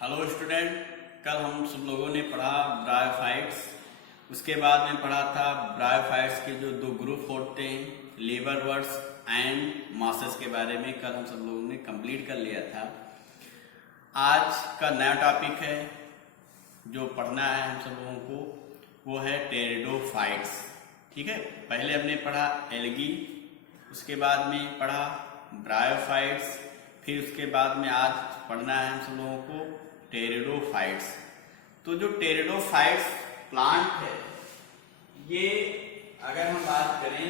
Hello student, कल हम सब लोगों ने पढ़ा ब्रायोफाइट्स। उसके बाद में पढ़ा था ब्रायोफाइट्स के जो दो ग्रुप होते हैं, लिवरवर्ट्स एंड मॉसेस के बारे में कल हम सब लोगों ने कंप्लीट कर लिया था। आज का नया टॉपिक है जो पढ़ना है हम सब लोगों को, वो है टेरिडोफाइट्स। ठीक है, पहले हमने पढ़ा एल्गी, उसके बाद में पढ़ा ब्रायोफाइट्स, फिर उसके बाद में आज पढ़ना है हम सब लोगों को टेरिडोफाइट्स। तो जो टेरिडोफाइट्स प्लांट है, ये अगर हम बात करें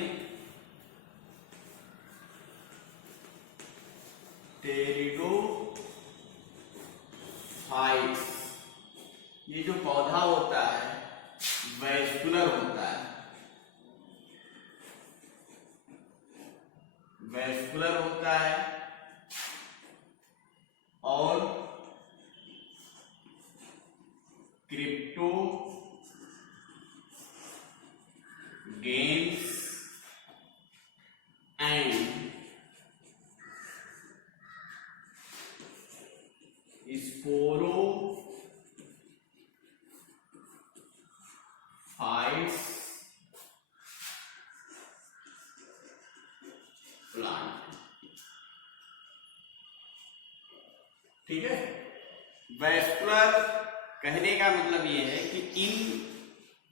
टेरिडोफाइट्स, ये जो पौधा होता है वैस्कुलर होता है, वैस्कुलर होता है और क्रिप्टोगेन्स एंड स्पोरोफाइट्स प्लांट। ठीक है, वैस्कुलर कहने का मतलब ये है कि इन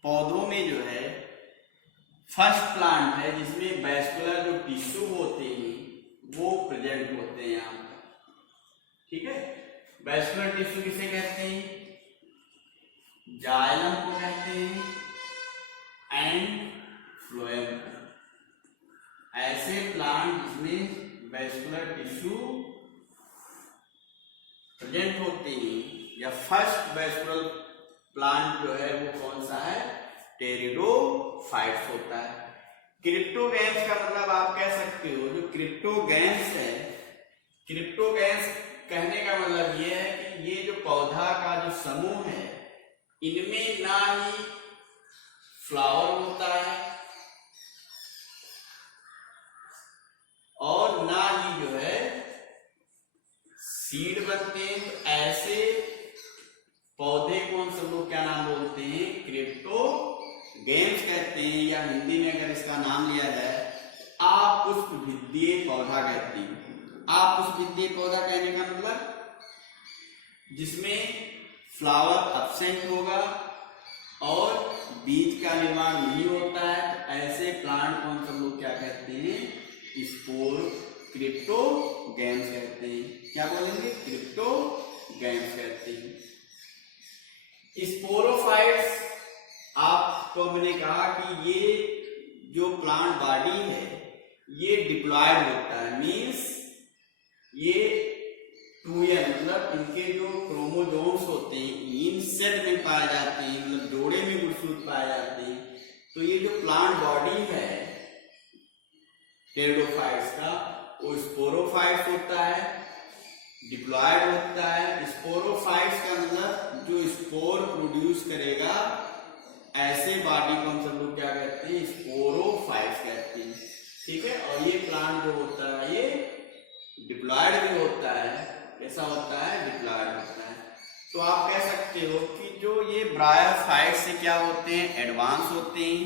पौधों में जो है फर्स्ट प्लांट है जिसमें वैस्कुलर जो टिश्यू होते हैं वो प्रेजेंट होते हैं यहाँ पर। ठीक है, वैस्कुलर टिश्यू किसे कहते हैं? जाइलम को कहते हैं एंड फ्लोएम। ऐसे प्लांट जिसमें वैस्कुलर टिश्यू प्रेजेंट होते हैं या फर्स्ट वैस्कुलर प्लांट जो है वो कौन सा है? टेरिडोफाइट्स होता है। क्रिप्टोगेन्स का मतलब आप कह सकते हो, जो क्रिप्टोगेन्स है, क्रिप्टोगेन्स कहने का मतलब ये है कि ये जो पौधा का जो समूह है, इनमें ना ही फ्लावर होता है और ना ही जो है सीड बनते हैं। तो ऐसे पौधे को हम सब लोग क्या नाम बोलते हैं? क्रिप्टोगेन्स कहते हैं, या हिंदी में अगर इसका नाम लिया जाए अपुष्पविद्दीय पौधा कहते हैं। अपुष्पविद्दीय पौधा कहने का मतलब जिसमें फ्लावर एब्सेंट होगा और बीज का निर्माण नहीं होता है, तो ऐसे प्लांट को हम सब लोग क्या कहते हैं? स्पोर क्रिप्टोगेन्स कहते हैं। क्या बोलेंगे? क्रिप्टोगेन्स कहते हैं। स्पोरोफाइट्स, आपको मैंने कहा कि ये जो प्लांट बॉडी है ये डिप्लॉयड होता है, मींस ये 2n मतलब इनके जो क्रोमोसोम्स होते हैं इन सेट में पाए जाते हैं, मतलब जोड़े में गुणसूत्र पाए जाते हैं। तो ये जो प्लांट बॉडी है टेरिडोफाइट्स का, वो स्पोरोफाइट्स होता है, डिप्लॉयड होता है। स्पोरोफाइट्स का मतलब जो स्पोर प्रोड्यूस करेगा, ऐसे बॉडी को हम सब लोग क्या कहते हैं? स्पोरोफाइट्स कहते हैं। ठीक है, और ये प्लांट जो होता है ये डिप्लॉयड भी होता है। कैसा होता है? डिप्लॉयड होता है। तो आप कह सकते हो कि जो ये ब्रायोफाइट्स से क्या होते हैं? एडवांस होते हैं।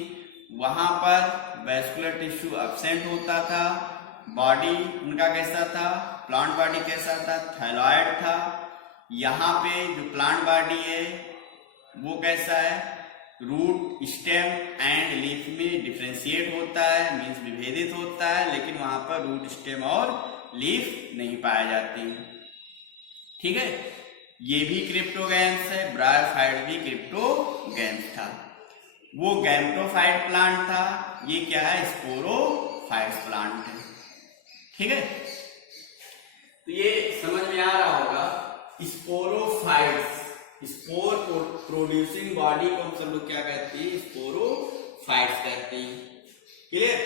वहां पर वैस्कुलर टिश्यू एब्सेंट होता था, बॉडी उनका कैसा था? प्लांट बॉडी कैसा था? थायलॉइड था। यहाँ पे जो प्लांट बॉडी है वो कैसा है? रूट, स्टेम एंड लीफ में डिफरेंशिएट होता है, मीन्स विभेदित होता है, लेकिन वहां पर रूट, स्टेम और लीफ नहीं पाए जाते हैं। ठीक है, ये भी क्रिप्टोगेन्स है, ब्रायोफाइट भी क्रिप्टोगेन्स था। वो गैमेटोफाइट प्लांट था, ये क्या है? स्पोरोफाइट्स प्लांट है। ठीक है, तो ये समझ में आ रहा होगा। स्पोरोफाइट्स, स्पोर प्रोड्यूसिंग बॉडी को हम सब लोग क्या कहते हैं? स्पोरोफाइट्स कहते हैं। क्लियर?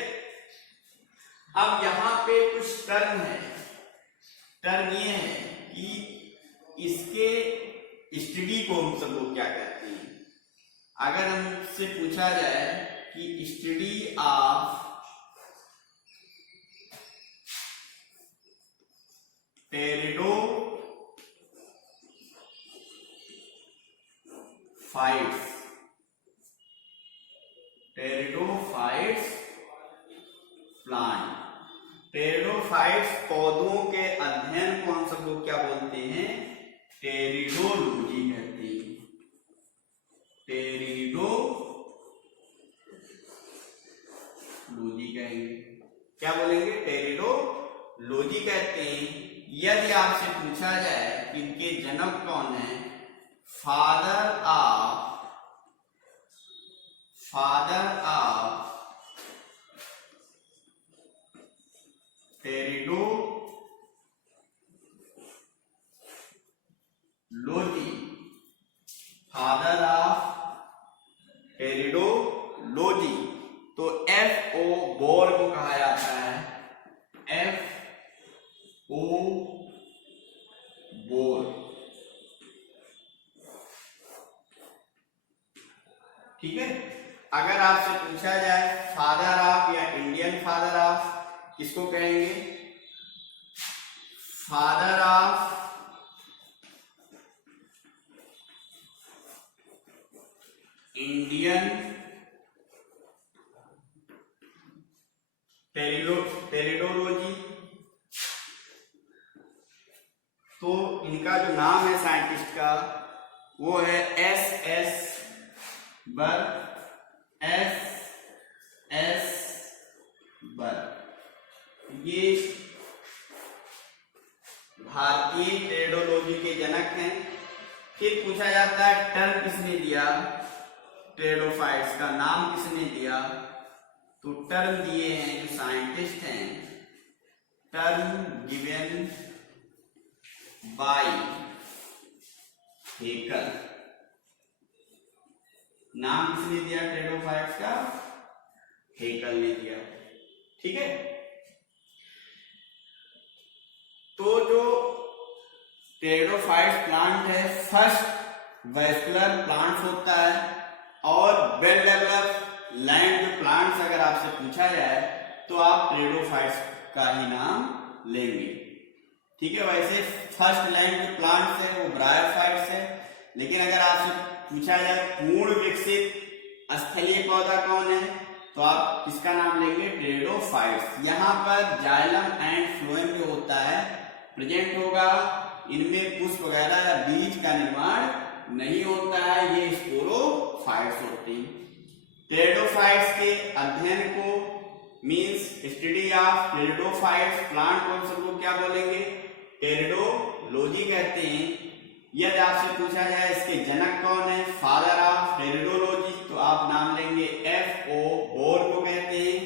अब यहां पे कुछ टर्म है। टर्म ये है कि इसके स्टडी को हम सब लोग क्या कहते हैं? अगर हमसे पूछा जाए कि study of pteridophytes, pteridophytes plant. Pteridophytes पौधों के अध्ययन को हम सब लोग क्या बोलते हैं? टेरिडोलॉजी कहते हैं। टेरिडोलॉजी कहेंगे, क्या बोलेंगे? टेरिडोलॉजी कहते हैं। यदि आपसे पूछा जाए कि इनके जनक कौन है, father of pteridology, father of pteridology, तो FO बोर को कहा जाता है, FO बोर। ठीक है। अगर आपसे पूछा जाए फादर ऑफ या इंडियन फादर ऑफ, किसको कहेंगे? Father of Indian pteridology. तो इनका जो नाम है साइंटिस्ट का, वो है SS बर्ग, SS बर्ग। ये भारतीय टेरिडोलॉजी के जनक हैं। फिर पूछा जाता है टर्म किसने दिया? टेरिडोफाइट्स का नाम किसने दिया? तो टर्म दिए हैं जो साइंटिस्ट हैं, टर्म गिवन बाय हेकल। नाम किसने दिया टेरिडोफाइट्स का? हेकल ने दिया। ठीक है। तो जो टेरिडोफाइट्स प्लांट है, फर्स्ट वैस्कुलर प्लांट होता है, और वेल डेवलप्ड लैंड जो प्लांट्स अगर आपसे पूछा जाए तो आप टेरिडोफाइट्स का ही नाम लेंगे। ठीक है। वैसे फर्स्ट लैंड जो प्लांट्स है वो ब्रायोफाइट्स है, लेकिन अगर आपसे पूछा जाए पूर्ण विकसित स्थलीय पौधा कौन है, तो आप किसका नाम लेंगे? टेरिडोफाइट्स। यहाँ पर जाइलम एंड फ्लोएम जो होता है प्रेजेंट होगा, इनमें पुष्प वगैरह या बीज का निर्माण नहीं होता है, ये स्पोरोफाइट्स होते हैं। टेरिडोफाइट्स के अध्ययन को means study of pteridophytes plant को हम सब लोग क्या बोलेंगे? टेरिडोलॉजी कहते हैं। यदि आपसे पूछा जाए इसके जनक कौन है, फादर ऑफ टेरिडोलॉजी, तो आप नाम लेंगे FO बोर को कहते हैं।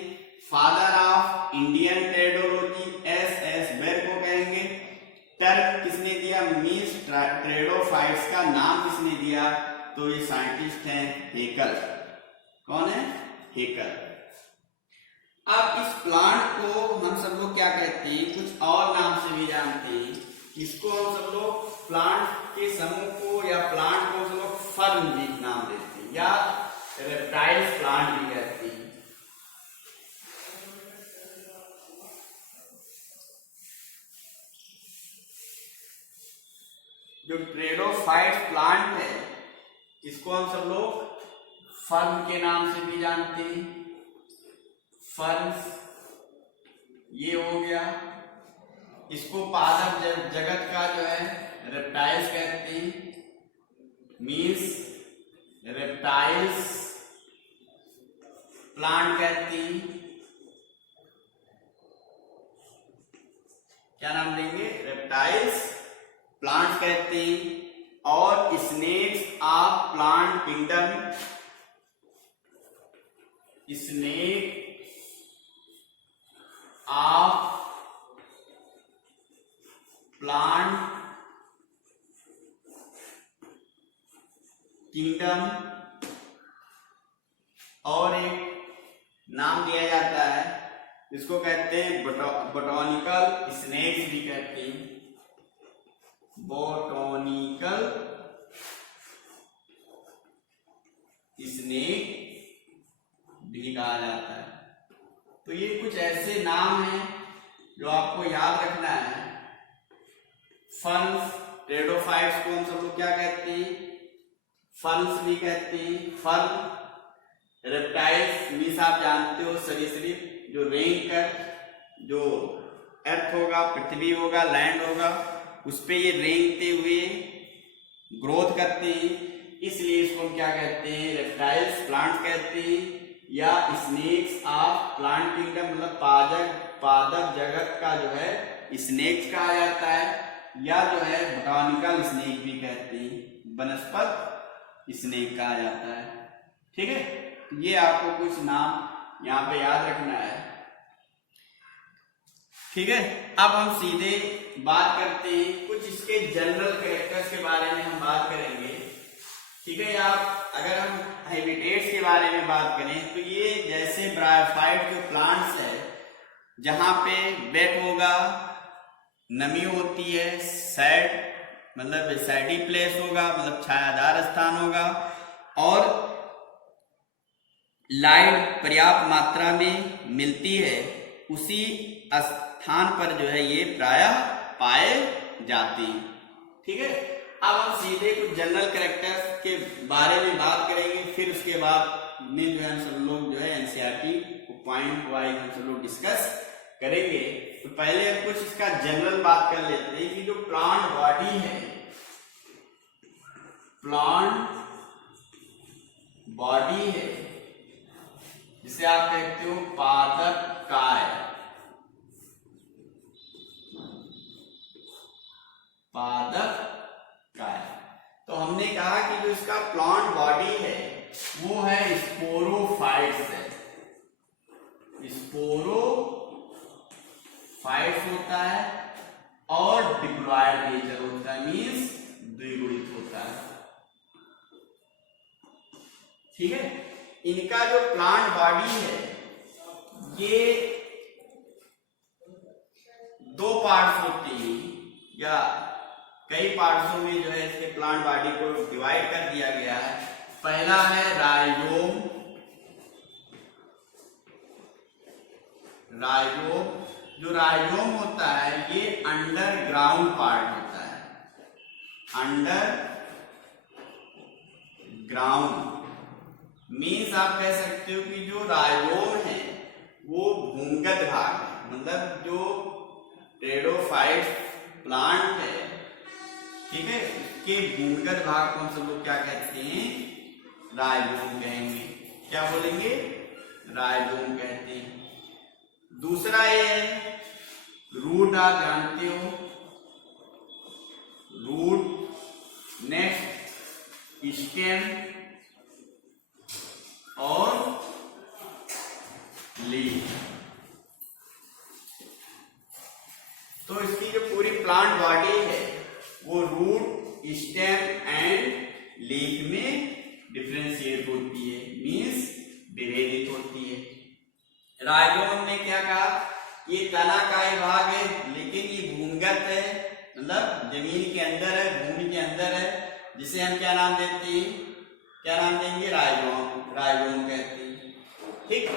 Father of Indian pteridology SS बेर को कहेंगे। टर्म किसने दिया? मींस टेरिडोफाइट्स का नाम किसने दिया? तो ये साइंटिस्ट हैं हेकल। कौन है? हेकल। अब इस प्लांट को हम सब लोग क्या कहते हैं? कुछ और नाम से भी जानते हैं। इसको हम सब लोग प्लांट के समूह को या प्लांट को हम लोग फर्न भी नाम देते हैं, या रेप्टाइल प्लांट भी कहते हैं। जो टेरिडोफाइट्स प्लांट है, इसको हम सब लोग फर्न के नाम से भी जानते हैं। फर्न ये हो गया। इसको पादप जगत का जो है रेप्टाइल्स कहते हैं, मींस रेप्टाइल्स प्लांट कहते हैं। क्या नाम देंगे? रेप्टाइल्स प्लांट कहते हैं। और snacks of plant kingdom, snake of plant kingdom. और एक नाम दिया जाता है, इसको कहते हैं बोटॉनिकल स्नेक्स भी कहते हैं। बोटॉनिकल स्नेक भी कहा जाता है। तो ये कुछ ऐसे नाम हैं जो आपको याद रखना है। फर्न टेरिडोफाइट्स को हम सब लोग क्या कहते हैं? फर्न्स भी कहते हैं। फर्न रेप्टाइल्स मीन्स आप जानते हो सरीसृप जो रेंग कर जो अर्थ होगा, पृथ्वी होगा, लैंड होगा, उस पे ये रेंगते हुए ग्रोथ करते हैं, इसलिए इसको हम क्या कहते हैं, रेप्टाइल्स प्लांट कहते हैं, या स्नेक्स ऑफ प्लांट किंगडम मतलब पादप जगत का जो है स्नेक्स कहा जाता है, या जो है बोटानिकल स्नेक भी कहते हैं, वनस्पत स्नेक कहा जाता है। ठीक है, ये आपको कुछ नाम यहाँ पे याद रखना है। ठीक है, अब हम सीधे बात करते हैं कुछ इसके जनरल कैरेक्टर्स के बारे में हम बात करेंगे। ठीक है, आप अगर हम हैबिटेट्स के बारे में बात करें तो ये जैसे ब्रायोफाइट जो प्लांट्स है जहां पे वेट होगा, नमी होती है, सैड मतलब सैडी प्लेस होगा मतलब छायादार स्थान होगा, और लाइट पर्याप्त मात्रा में मिलती है, उसी स्थान पर जो है ये प्रायः पाए जाते हैं। ठीक है, अब हम सीधे कुछ जनरल कैरेक्टर्स के बारे में बात करेंगे, फिर उसके बाद में जो है हम सब लोग जो है एनसीईआरटी को पॉइंट वाइज हम सब लोग डिस्कस करेंगे। तो पहले हम कुछ इसका जनरल बात कर लेते हैं कि जो प्लांट बॉडी है, प्लांट बॉडी है जिसे आप कहते हो पादप काय, पादप काय। तो हमने कहा कि जो इसका प्लांट बॉडी है वो है स्पोरोफाइट्स है, स्पोरोफाइट्स होता है और डिप्लॉयड नेचर होता है, मीन्स द्विगुणित होता है। ठीक है, इनका जो प्लांट बॉडी है ये दो पार्ट्स होती हैं, या कई पार्ट्सों में जो है इसके प्लांट बॉडी को डिवाइड कर दिया गया है। पहला है राइजोम, जो राइजोम होता है ये अंडरग्राउंड पार्ट होता है, अंडरग्राउंड मीन्स आप कह सकते हो कि जो राइजोम है वो भूमिगत भाग है, मतलब जो टेरिडोफाइट प्लांट है, ठीक है, के भूमिगत भाग को हम सब लोग क्या कहते हैं, राइजोम कहेंगे। क्या बोलेंगे, राइजोम कहते हैं। दूसरा ये है रूट, आप जानते हो रूट, नेक्स्ट स्टेम और लीफ। तो इसकी जो पूरी प्लांट बॉडी है वो रूट, स्टेम एंड लीफ में डिफरेंशिएट होती है, मीन्स विभेदित होती है। राइजोम ने क्या कहा, ये तना का ही भाग है लेकिन ये भूमिगत है, मतलब जमीन के अंदर है, भूमि के अंदर है, जिसे हम क्या नाम देते हैं, क्या नाम देंगे, राइजोम कहते हैं। ठीक,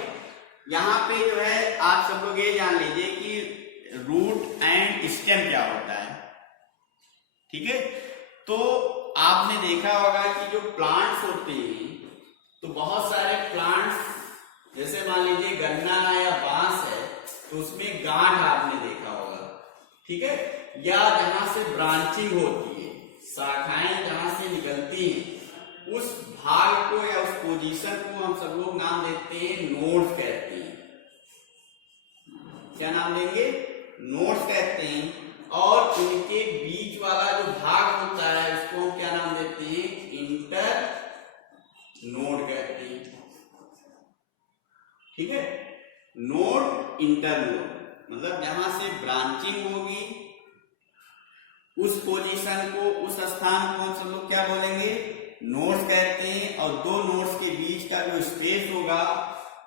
यहाँ पे जो है आप सब लोग ये जान लीजिए कि रूट एंड स्टेम क्या होता है। ठीक है, तो आपने देखा होगा कि जो प्लांट्स होते हैं तो बहुत सारे प्लांट्स, जैसे मान लीजिए गन्ना या बांस है तो उसमें गांठ आपने देखा होगा, ठीक है, या जहां से ब्रांचिंग होती है, शाखाएं जहां से निकलती हैं, उस भाग को या उस पोजीशन को हम सब लोग नाम देते हैं नोड्स कहते हैं। क्या नाम देंगे, नोड्स कहते हैं। और उनके बीच वाला जो भाग होता है उसको हम क्या नाम देते हैं, इंटर नोड कहते हैं। ठीक है, नोड, इंटर नोड मतलब जहां से ब्रांचिंग होगी उस पोजीशन को, उस स्थान को हम सब लोग क्या बोलेंगे, नोड्स कहते हैं। और दो नोड्स के बीच का जो स्पेस होगा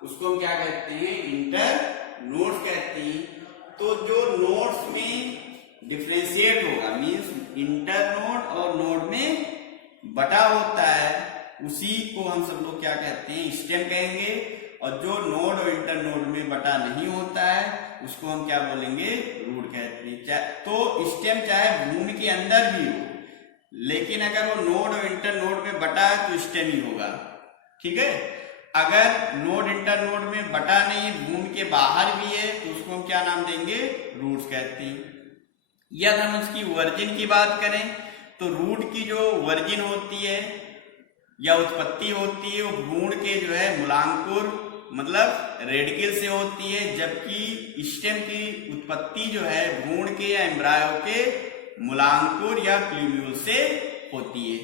उसको हम क्या कहते हैं, इंटर नोड्स कहते हैं। तो जो नोड्स में डिफरेंशिएट होगा, मीन्स इंटर नोड और नोड में बटा होता है, उसी को हम सब लोग क्या कहते हैं, स्टेम कहेंगे। और जो नोड और इंटर नोड में बटा नहीं होता है उसको हम क्या बोलेंगे, रूट कहते हैं। तो स्टेम चाहे भूमि के अंदर भी हो लेकिन अगर वो नोड और इंटर नोड में बटा है तो स्टेम ही होगा। ठीक है, अगर नोड इंटर नोड में बटा नहीं, घूम के बाहर भी है, तो उसको हम क्या नाम देंगे, रूट्स कहते हैं। यदि हम उसकी वर्जिन की बात करें तो रूट की जो वर्जिन होती है या उत्पत्ति होती है वो भ्रूण के जो है मूलांकुर मतलब रेडिकल से होती है, जबकि स्टेम की उत्पत्ति जो है भ्रूण के या एम्ब्रायो के मूलांकुर या प्लूम्यूल से होती है।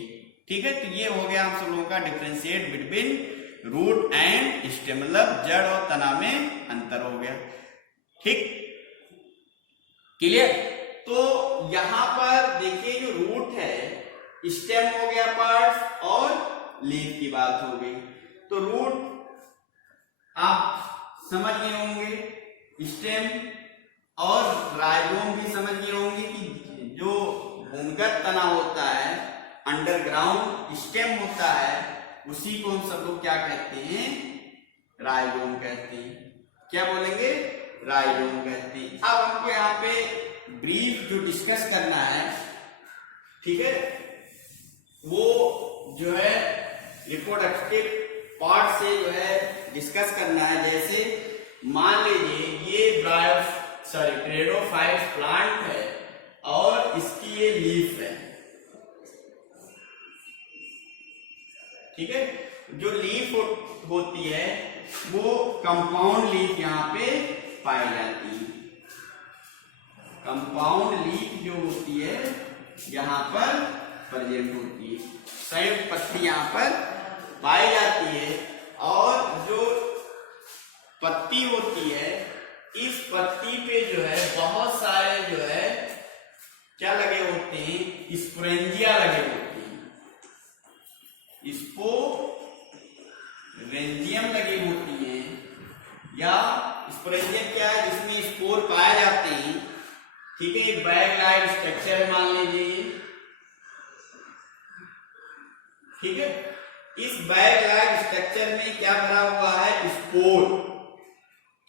ठीक है, तो ये हो गया हम सब लोगों का differentiate between root and stem, मतलब जड़ और तना में अंतर हो गया। ठीक, क्लियर। तो यहां पर देखिए जो रूट है, स्टेम हो गया पार्ट और लीफ की बात हो गई। तो रूट आप समझ गए होंगे, स्टेम और राइजोम भी समझ गए होंगे कि जो भूमिगत तना होता है, अंडरग्राउंड स्टेम होता है, उसी को हम सब लोग क्या कहते हैं, राइजोम कहते हैं। क्या बोलेंगे, राइजोम कहते हैं। अब हमको यहाँ पे ब्रीफ जो डिस्कस करना है, ठीक है, वो जो है रिप्रोडक्टिव पार्ट से जो है डिस्कस करना है। जैसे मान लीजिए ये टेरिडोफाइट प्लांट है और इसकी ये लीफ है। ठीक है, जो लीफ होती है वो कंपाउंड लीफ यहाँ पे पाई जाती है। कंपाउंड लीफ जो होती है यहाँ पर प्रेजेंट होती है, संयुक्त पत्ती यहाँ पर पाई जाती है। और जो पत्ती होती है, इस पत्ती पे जो है बहुत सारे जो है क्या लगे होते हैं, स्पोरेंजिया लगे होते हैं, स्पोरेंजियम लगी होती हैं। या स्पोरेंजियम क्या है, जिसमें स्पोर पाए जाते हैं। ठीक है, एक बैग लाइक स्ट्रक्चर मान लीजिए। ठीक है, इस बैग लाइक स्ट्रक्चर में क्या भरा हुआ है, स्पोर।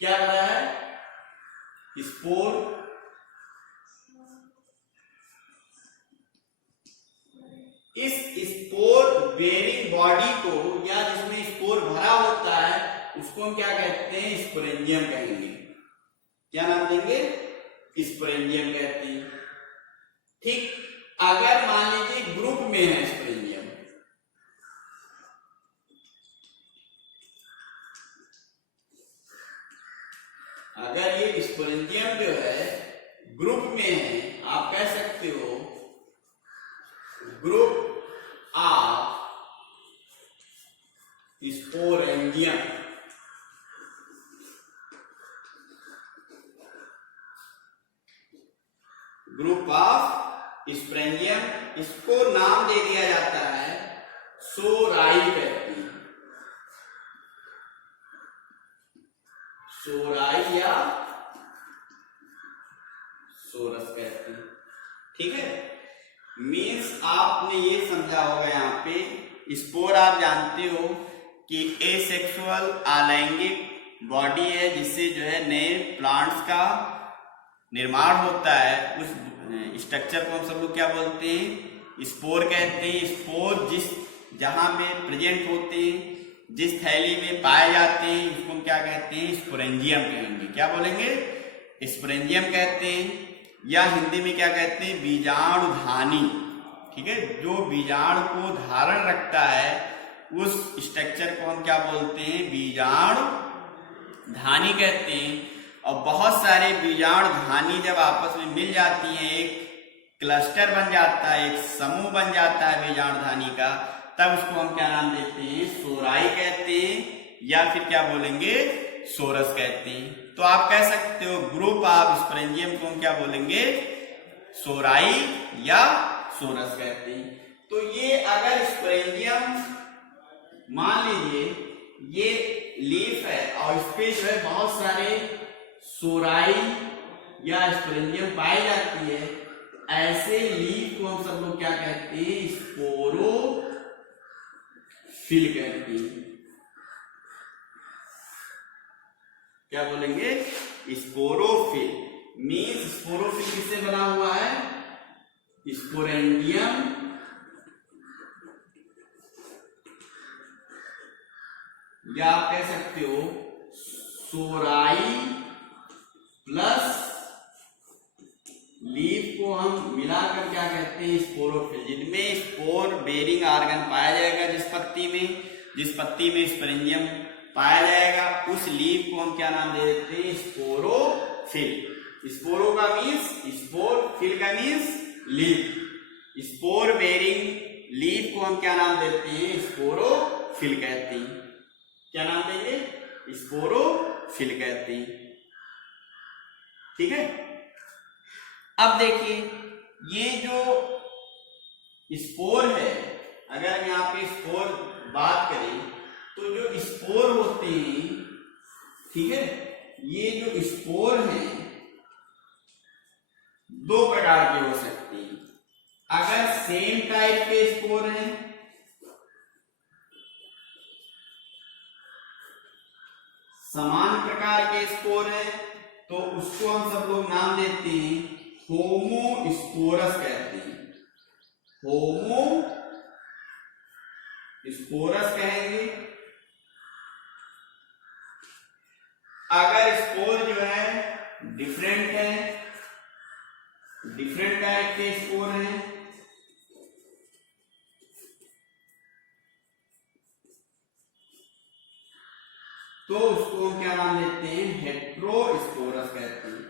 क्या भरा है, स्पोर। इस स्पोर बेरिंग बॉडी को या जिसमें स्पोर भरा होता है उसको हम क्या कहते हैं, स्पोरेंजियम कहेंगे। क्या नाम देंगे, स्पोरेंजियम कहते हैं। ठीक, अगर मान लीजिए ग्रुप में है स्पोरेंजियम, अगर ये स्पोरेंजियम जो है ग्रुप में है, आप कह सकते हो group of sporangium. Group of sporangium, इसको नाम दे दिया जाता है सोराई कहते हैं, सोराई या सोरस कहते हैं। ठीक है, मीन्स आपने ये समझा होगा यहाँ पे स्पोर आप जानते हो कि एसेक्सुअल अलैंगिक बॉडी है, जिससे जो है नए प्लांट्स का निर्माण होता है। उस स्ट्रक्चर को हम सब लोग क्या बोलते हैं, स्पोर कहते हैं। स्पोर जहां पे प्रेजेंट होते हैं, जिस थैली में पाए जाते हैं, उसको हम क्या कहते हैं, स्पोरेंजियम कहेंगे। क्या बोलेंगे, स्पोरेंजियम कहते हैं। या हिंदी में क्या कहते हैं, बीजाणुधानी। ठीक है, जो बीजाणु को धारण रखता है उस स्ट्रक्चर को हम क्या बोलते हैं, बीजाणुधानी कहते हैं। और बहुत सारे बीजाणुधानी जब आपस में मिल जाती हैं, एक क्लस्टर बन जाता है, एक समूह बन जाता है बीजाणुधानी का, तब उसको हम क्या नाम देते हैं, सोराई कहते हैं, या फिर क्या बोलेंगे, सोरस कहते हैं। तो आप कह सकते हो ग्रुप ऑफ स्पोरेंजियम को हम क्या बोलेंगे, सोराई या सोरस कहते हैं। तो ये अगर स्पोरेंजियम मान लीजिए ये लीफ है और इस पे जो है बहुत सारे सोराई या स्पोरेंजियम पाई जाती है, ऐसे लीफ को हम सब लोग क्या कहते हैं, स्पोरोफिल कहते हैं। क्या बोलेंगे, स्पोरोफिल। मीन्स स्पोरोफिल किससे बना हुआ है, स्पोरेंडियम या आप कह सकते हो सोराई प्लस लीफ को हम मिलाकर क्या कहते हैं, स्पोरोफिल, जिनमें स्पोर बेरिंग ऑर्गन पाया जाएगा, जिस पत्ती में स्पोरेंजियम पाया जाएगा, उस लीफ को हम क्या नाम दे देते हैं, स्पोरोफिल। स्पोरो का मीन्स स्पोर, फिल का means leaf. Spore bearing leaf को हम क्या नाम देते हैं, स्पोरोफिल कहते हैं। क्या नाम देंगे, स्पोरोफिल कहते हैं। ठीक है। अब देखिए ये जो स्पोर है, अगर हम यहाँ पे स्पोर बात करें तो जो स्पोर होते हैं, ठीक है, ये जो स्पोर हैं दो प्रकार के हो सकते हैं। अगर सेम टाइप के स्पोर हैं, समान प्रकार के स्पोर हैं, तो उसको हम सब लोग नाम देते हैं होमोस्पोरस कहते हैं। होमोस्पोरस कहेंगे। अगर स्पोर जो है डिफरेंट है, डिफरेंट टाइप के स्पोर हैं, तो उसको हम क्या नाम देते हैं, हेट्रोस्पोरस कहते हैं।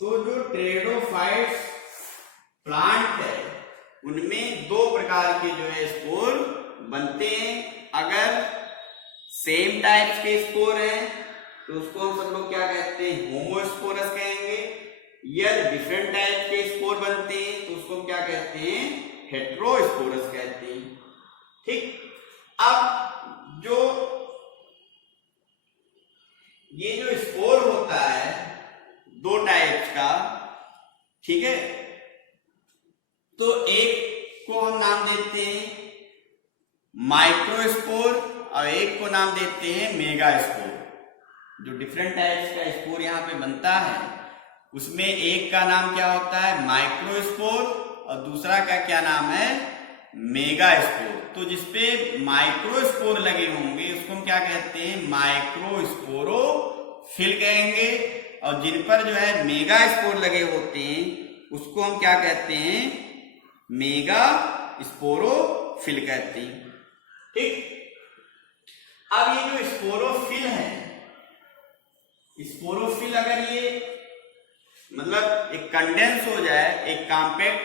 तो जो टेरिडोफाइट्स प्लांट है उनमें दो प्रकार के जो है स्पोर बनते हैं। अगर सेम टाइप्स के स्पोर हैं तो उसको हम सब लोग क्या कहते हैं, होमोस्पोरस कहेंगे। यदि डिफरेंट टाइप के स्पोर बनते हैं तो उसको हम क्या कहते हैं, हेट्रोस्पोरस कहते हैं। ठीक। अब जो ये जो स्पोर होता है दो टाइप्स का, ठीक है, तो एक को हम नाम देते हैं माइक्रोस्पोर और एक को नाम देते हैं मेगास्पोर। जो डिफरेंट टाइप्स का स्पोर यहाँ पे बनता है उसमें एक का नाम क्या होता है, माइक्रोस्पोर, और दूसरा का क्या नाम है, मेगास्पोर। तो जिसपे माइक्रोस्पोर लगे होंगे उसको हम क्या कहते हैं, माइक्रोस्पोरोफिल कहेंगे, और जिन पर जो है मेगा स्पोर लगे होते हैं उसको हम क्या कहते हैं, मेगा स्पोरोफिल कहते हैं। ठीक। अब ये जो स्पोरोफिल है, स्पोरोफिल अगर ये मतलब एक कंडेंस हो जाए, एक कॉम्पैक्ट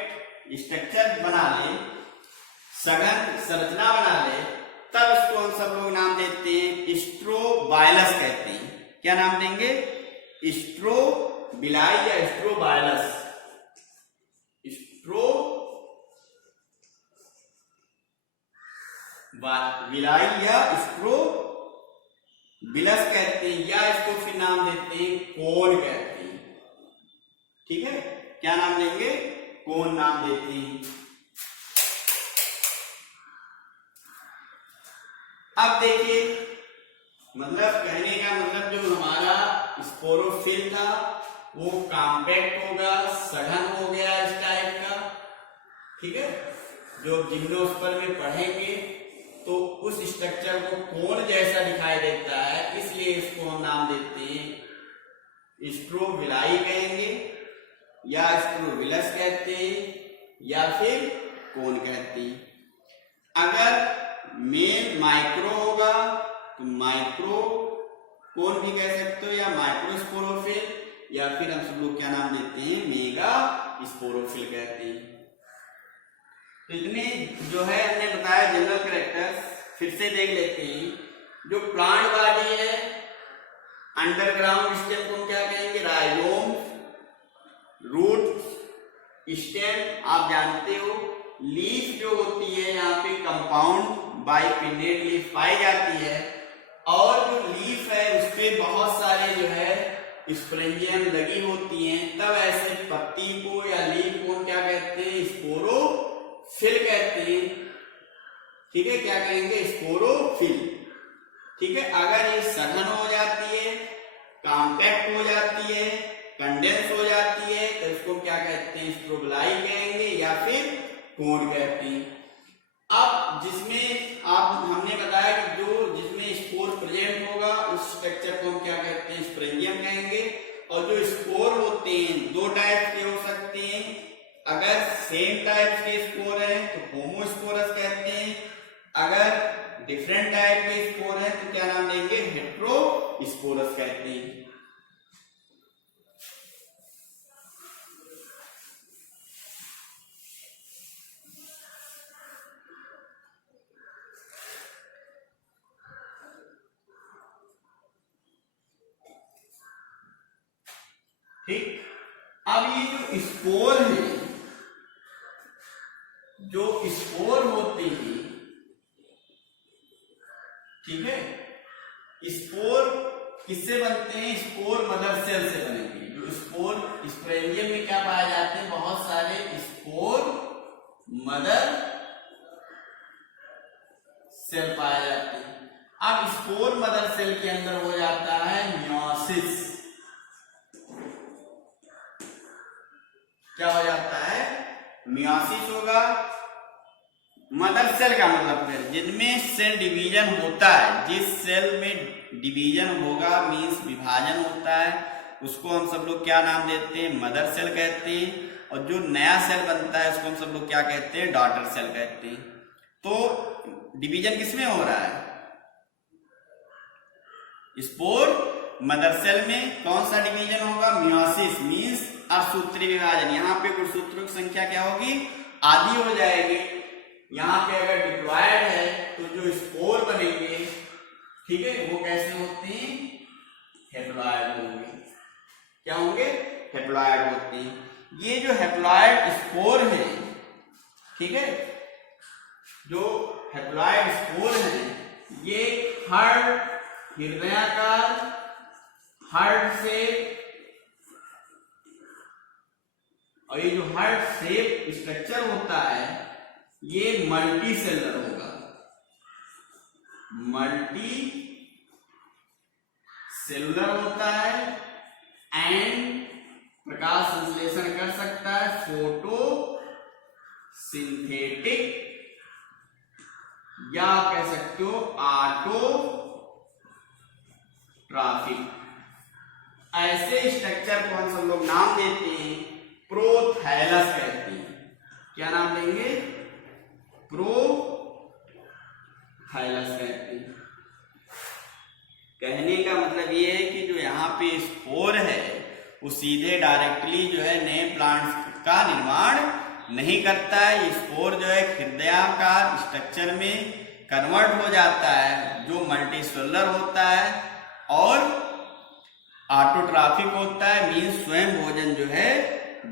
स्ट्रक्चर बना ले, सघन संरचना बना ले, तब इसको हम सब लोग नाम देते हैं स्ट्रोबाइलस कहते हैं। क्या नाम देंगे, स्ट्रोबिलाई या स्ट्रोबाइलस। स्ट्रोबिलाई या स्ट्रोबिलस कहते हैं, या इसको फिर नाम देते हैं कोन कहते हैं। ठीक है। क्या नाम देंगे, कोन नाम देते हैं। अब देखिए मतलब कहने का मतलब जो हमारा स्पोरोफिल था वो कॉम्पैक्ट होगा, सघन हो गया इस टाइप का। ठीक है। जो जिम्नोस्पर्म में पढ़ेंगे तो उस स्ट्रक्चर को कोन जैसा दिखाई देता है, इसलिए इसको हम नाम देते हैं स्ट्रोबिलाई कहेंगे, या स्ट्रोबिलस कहते हैं, या फिर कोन कहते हैं। अगर मेन माइक्रो होगा तो माइक्रो कोन भी कह सकते हो, या माइक्रोस्पोरोफिल, या फिर हम सब लोग क्या नाम देते हैं, मेगा स्पोरोफिल कहते हैं। तो इतने जो है हमने बताया जनरल कैरेक्टर्स, फिर से देख लेते हैं। जो प्लांट बॉडी है, अंडरग्राउंड स्टेम को हम क्या कहेंगे, राइजोम, रूट, स्टेम आप जानते हो। लीफ जो होती है यहाँ पे कंपाउंड बाइपिन्नेट लीफ पाई जाती है, और जो लीफ है उसपे बहुत सारे जो है स्पोरेंजियम लगी होती हैं, तब ऐसे पत्ती को या लीफ को हम क्या कहते हैं, स्पोरोफिल कहते हैं। ठीक है। क्या कहेंगे, स्पोरोफिल। ठीक है। अगर ये सघन हो जाती है, कॉम्पैक्ट हो जाती है, कंडेंस हो जाती है, तो इसको क्या कहते हैं, स्ट्रोबिलाई कहेंगे या फिर कोन कहते हैं। जिसमें आप हमने बताया कि जो जिसमें स्पोर प्रेजेंट होगा उस स्ट्रक्चर को हम क्या कहते हैं, स्पोरेंजियम कहेंगे। और जो स्पोर होते हैं दो टाइप के हो सकते हैं, अगर सेम टाइप के स्पोर हैं तो होमोस्पोरस कहते हैं, अगर डिफरेंट टाइप के स्पोर हैं तो क्या नाम देंगे, हेट्रोस्पोरस कहते हैं। ठीक, अब ये जो स्पोर है, जो स्पोर होते हैं, ठीक है, स्पोर किससे बनते हैं, स्पोर मदर सेल से बनेंगे। जो स्पोर स्पोरेंजियम में क्या पाए जाते हैं, बहुत सारे स्पोर मदर सेल पाए जाते हैं। अब स्पोर मदर सेल के अंदर हो जाता है मियोसिस। क्या हो जाता है, मियोसिस होगा। मदर सेल का मतलब है जिनमें सेल डिवीजन होता है, जिस सेल में डिवीजन होगा मींस विभाजन होता है, उसको हम सब लोग क्या नाम देते हैं, मदर सेल कहते हैं। और जो नया सेल बनता है उसको हम सब लोग क्या कहते हैं, डॉटर सेल कहते हैं। तो डिवीजन किसमें हो रहा है, स्पोर मदर सेल में कौन सा डिवीजन होगा, मियोसिस मींस असूत्री विभाजन। यहाँ पे कुछ सूत्रों की संख्या क्या होगी, आधी हो जाएगी। यहाँ पे अगर डिप्लॉयड है तो जो स्पोर बनेंगे, ठीक है, वो कैसे होते हैं, हेप्लॉयड होंगे। क्या होंगे, हेप्लॉयड होते हैं। ये जो हेप्लॉयड स्पोर है, ठीक है, जो हेप्लॉयड स्पोर है, ये हार्ड हृदयाकार हार्ट शेप, और ये जो हार्ट शेप स्ट्रक्चर होता है ये मल्टी सेलर होगा, मल्टी सेलुलर होता है एंड प्रकाश संश्लेषण कर सकता है, फोटो सिंथेटिक या कह सकते हो ऑटो ट्राफिक। ऐसे स्ट्रक्चर को हम सब लोग नाम देते हैं प्रोथैलस कहते हैं। क्या नाम देंगे, प्रोथैलस कहते हैं। कहने का मतलब ये है कि जो यहाँ पे स्पोर है वो सीधे डायरेक्टली जो है नए प्लांट्स का निर्माण नहीं करता है। ये स्पोर जो है हृदयाकार स्ट्रक्चर में कन्वर्ट हो जाता है, जो मल्टीसेलुलर होता है और ऑटोट्राफिक होता है, मीन्स स्वयं भोजन जो है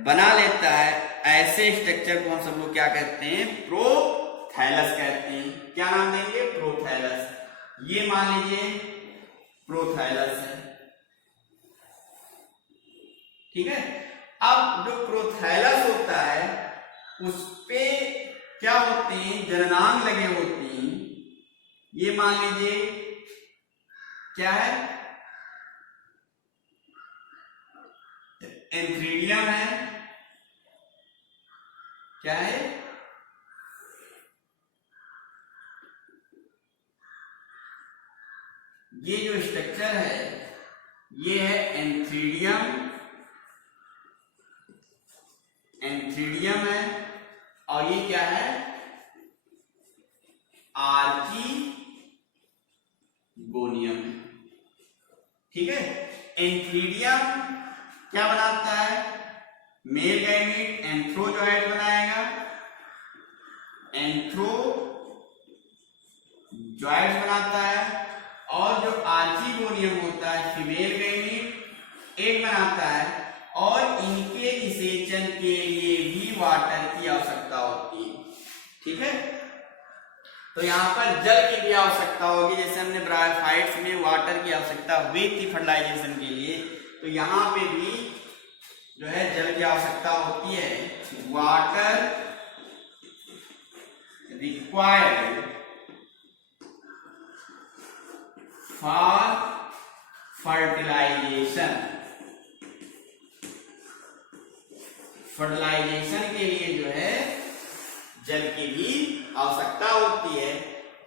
बना लेता है। ऐसे स्ट्रक्चर को हम सब लोग क्या कहते हैं, प्रोथैलस कहते हैं। क्या नाम देंगे, प्रोथैलस। ये मान लीजिए प्रोथैलस है, ठीक है। अब जो प्रोथैलस होता है उस पे क्या होते हैं, जननांग लगे होते हैं। ये मान लीजिए क्या है, एंथ्रीडियम है। क्या है, ये जो स्ट्रक्चर है ये है एंथ्रीडियम, एंथ्रीडियम है। और ये क्या है, आर्चीगोनियम, ठीक है। एंथ्रीडियम क्या बनाता है, मेल गैमीट एंथ्रोजॉइड बनाएगा, एंथ्रोजॉइड बनाता है। और जो आर्चीगोनियम होता है फीमेल गैमीट एग बनाता है, और इनके निषेचन के लिए भी वाटर की आवश्यकता होती है, ठीक है। तो यहाँ पर जल की भी आवश्यकता होगी, जैसे हमने ब्रायोफाइट्स में वाटर की आवश्यकता हुई थी फर्टिलाइजेशन के लिए, तो यहाँ पे भी जो है जल की आवश्यकता होती है। Water required for fertilization, fertilization के लिए जो है जल की भी आवश्यकता होती है।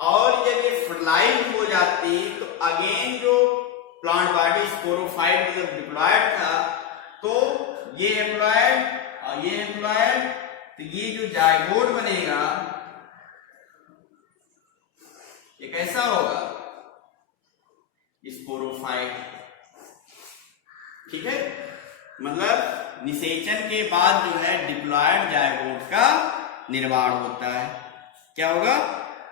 और जब ये फर्टिलाइज हो जाती है तो अगेन जो प्लांट बॉडी स्पोरोफाइट मतलब डिप्लॉयड था, तो ये एम्प्लॉयड और ये एम्प्लॉयड, तो ये जो जायगोट बनेगा ये कैसा होगा, स्पोरोफाइट। ठीक है, मतलब निषेचन के बाद जो है डिप्लॉयड जायगोट का निर्माण होता है। क्या होगा,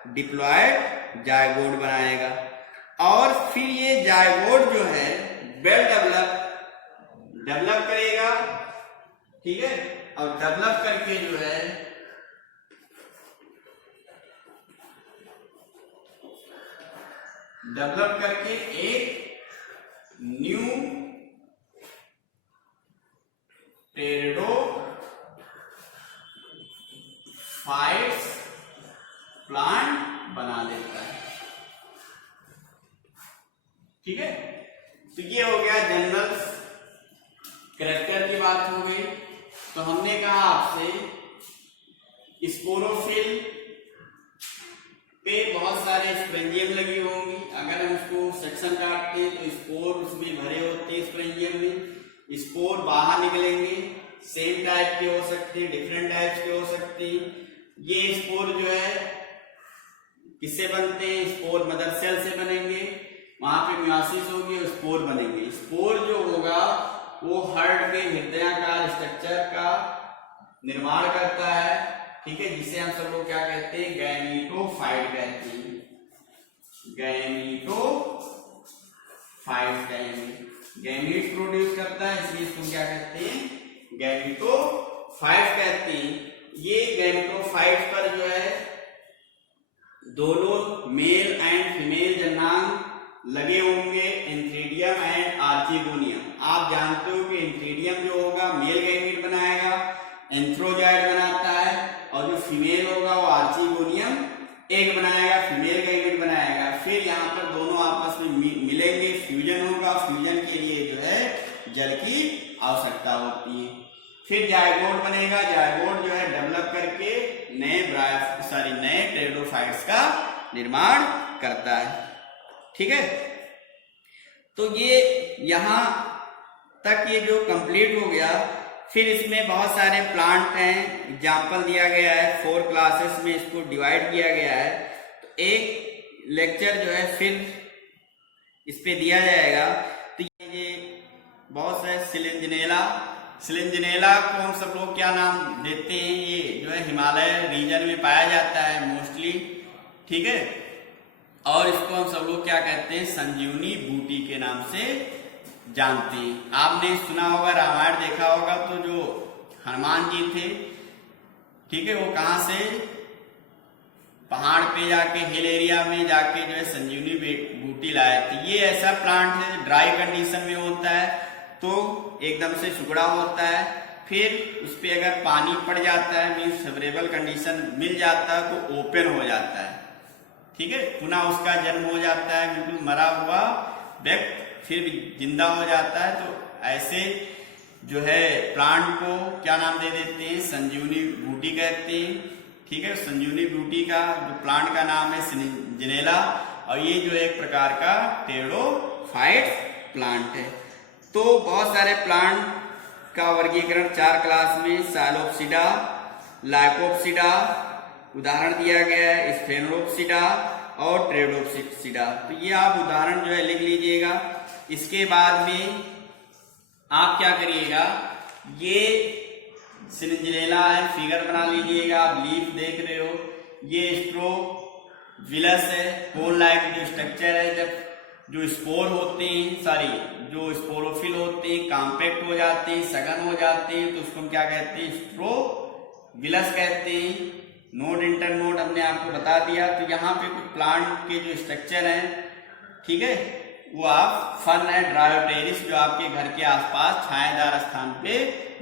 डिप्लॉयड जायगोट बनाएगा। और फिर ये जायगोट जो है वेल डेवलप करेगा। ठीक है, और डेवलप करके जो है डेवलप करके एक न्यू टेरिडोफाइट्स प्लांट बना देता है। ठीक है, तो ये हो गया जनरल कैरेक्टर की बात हो गई। तो हमने कहा आपसे स्पोरोफिल पे बहुत सारे स्पोरेंजियम लगी होंगी। अगर हम उसको सेक्शन काटते हैं तो स्पोर उसमें भरे होते हैं, स्पोरेंजियम में स्पोर बाहर निकलेंगे। सेम टाइप के हो सकते हैं, डिफरेंट टाइप के हो सकते हैं। ये स्पोर जो है किससे बनते हैं, स्पोर मदर सेल से बनेंगे, वहां पे मियोसिस होगी और स्पोर बनेंगे। स्पोर जो होगा वो हार्ट के हृदयाकार स्ट्रक्चर का निर्माण करता है। ठीक है, जिसे हम सब लोग क्या कहते हैं, गैमीटोफाइट कहते हैं। गैमीटोफाइट कहेंगे, गैमीट प्रोड्यूस करता है, इसलिए इसको क्या कहते हैं, गैमीटोफाइट कहते हैं। ये गैमीटोफाइट पर जो है दोनों मेल एंड फीमेल जननांग लगे होंगे, एंथ्रीडियम एंड आर्चिगोनियम। आप जानते हो कि एंथ्रीडियम जो होगा मेल गैमीट बनाएगा, एंथ्रोजाइड बनाता है, और जो फीमेल होगा वो आर्चिगोनियम एग बनाएगा, फीमेल गैमीट बनाएगा। फिर यहाँ पर दोनों आपस में मिलेंगे, फ्यूजन होगा। फ्यूजन के लिए जो है जल की आवश्यकता होती है। फिर जायगोट बनेगा, जायगोट जो है डेवलप करके नए टेरिडोफाइट्स का निर्माण करता है। ठीक है, तो ये यहां तक ये जो कंप्लीट हो गया। फिर इसमें बहुत सारे प्लांट हैं, एग्जाम्पल दिया गया है, 4 क्लासेस में इसको डिवाइड किया गया है। तो एक लेक्चर जो है फिर इस पे दिया जाएगा। तो ये बहुत सारे सिलिंजिनेला को हम सब लोग क्या नाम देते हैं, ये जो है हिमालय रीजन में पाया जाता है मोस्टली। ठीक है, और इसको हम सब लोग क्या कहते हैं, संजीवनी बूटी के नाम से जानते हैं। आपने सुना होगा, रामायण देखा होगा, तो जो हनुमान जी थे, ठीक है, वो कहां से पहाड़ पे जाके हिल एरिया में जाके जो है संजीवनी बूटी लाए थे। ये ऐसा प्लांट है ड्राई कंडीशन में होता है तो एकदम से सुखड़ा होता है, फिर उस पर अगर पानी पड़ जाता है मीन्स फेवरेबल कंडीशन मिल जाता है तो ओपन हो जाता है। ठीक है, पुनः उसका जन्म हो जाता है, बिल्कुल मरा हुआ व्यक्ति फिर भी जिंदा हो जाता है। तो ऐसे जो है प्लांट को क्या नाम दे देते हैं, संजीवनी बूटी कहते हैं। ठीक है, संजीवनी बूटी का जो प्लांट का नाम है सिलिंजिनेला, और ये जो एक प्रकार का टेरिडोफाइट प्लांट है। तो बहुत सारे प्लांट का वर्गीकरण 4 क्लास में साइलोप्सिडा, लाइकोप्सिडा उदाहरण दिया गया है, स्फेनोप्सिडा और टेरिडोप्सिडा। तो ये आप उदाहरण जो है लिख लीजिएगा। इसके बाद में आप क्या करिएगा, ये सिलिंजिनेला है, फिगर बना लीजिएगा। आप लीफ देख रहे हो, ये स्ट्रोविलस है, कोन लाइक जो स्ट्रक्चर है। जब जो स्पोर होते हैं, जो स्पोरोफिल होते हैं कॉम्पैक्ट हो जाते हैं, सघन हो जाते हैं, तो उसको हम क्या कहते हैं, स्ट्रोविलस कहते हैं। नोड इंटरनोड हमने आपको बता दिया। तो यहाँ पे कुछ प्लांट के जो स्ट्रक्चर हैं, ठीक है, वो आप फर्न है ड्रायोटेरिस, जो आपके घर के आसपास छायादार स्थान पे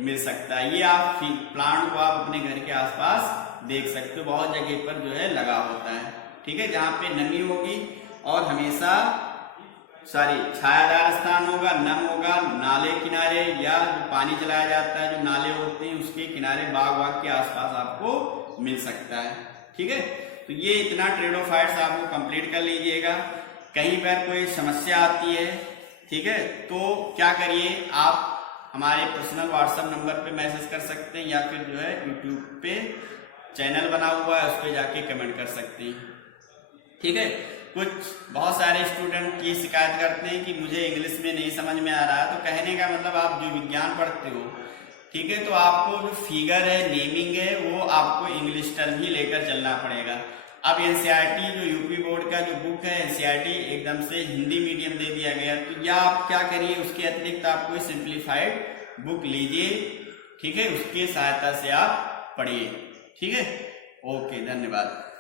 मिल सकता है। ये आप प्लांट को आप अपने घर के आसपास देख सकते हो, बहुत जगह पर जो है लगा होता है। ठीक है, जहाँ पे नमी होगी और हमेशा छायादार स्थान होगा, नम होगा, नाले किनारे या जो पानी चलाया जाता है, जो नाले होते हैं उसके किनारे, बाग के आसपास आपको मिल सकता है। ठीक है, तो ये इतना ट्रेडोफाइट्स आपको कंप्लीट कर लीजिएगा। कहीं पर कोई समस्या आती है, ठीक है, तो क्या करिए, आप हमारे पर्सनल व्हाट्सएप नंबर पे मैसेज कर सकते हैं, या फिर जो है यूट्यूब पे चैनल बना हुआ है उस पर जाके कमेंट कर सकते हैं, ठीक है। कुछ बहुत सारे स्टूडेंट ये शिकायत करते हैं कि मुझे इंग्लिश में नहीं समझ में आ रहा है, तो कहने का मतलब आप जो विज्ञान पढ़ते हो, ठीक है, तो आपको जो फिगर है, नेमिंग है, वो आपको इंग्लिश टर्म ही लेकर चलना पड़ेगा। अब एनसीईआरटी जो यूपी बोर्ड का जो बुक है एनसीईआरटी एकदम से हिंदी मीडियम दे दिया गया, तो या आप क्या करिए, उसके अतिरिक्त आप कोई सिंप्लीफाइड बुक लीजिए, ठीक है, उसकी सहायता से आप पढ़िए, ठीक है। ओके, धन्यवाद।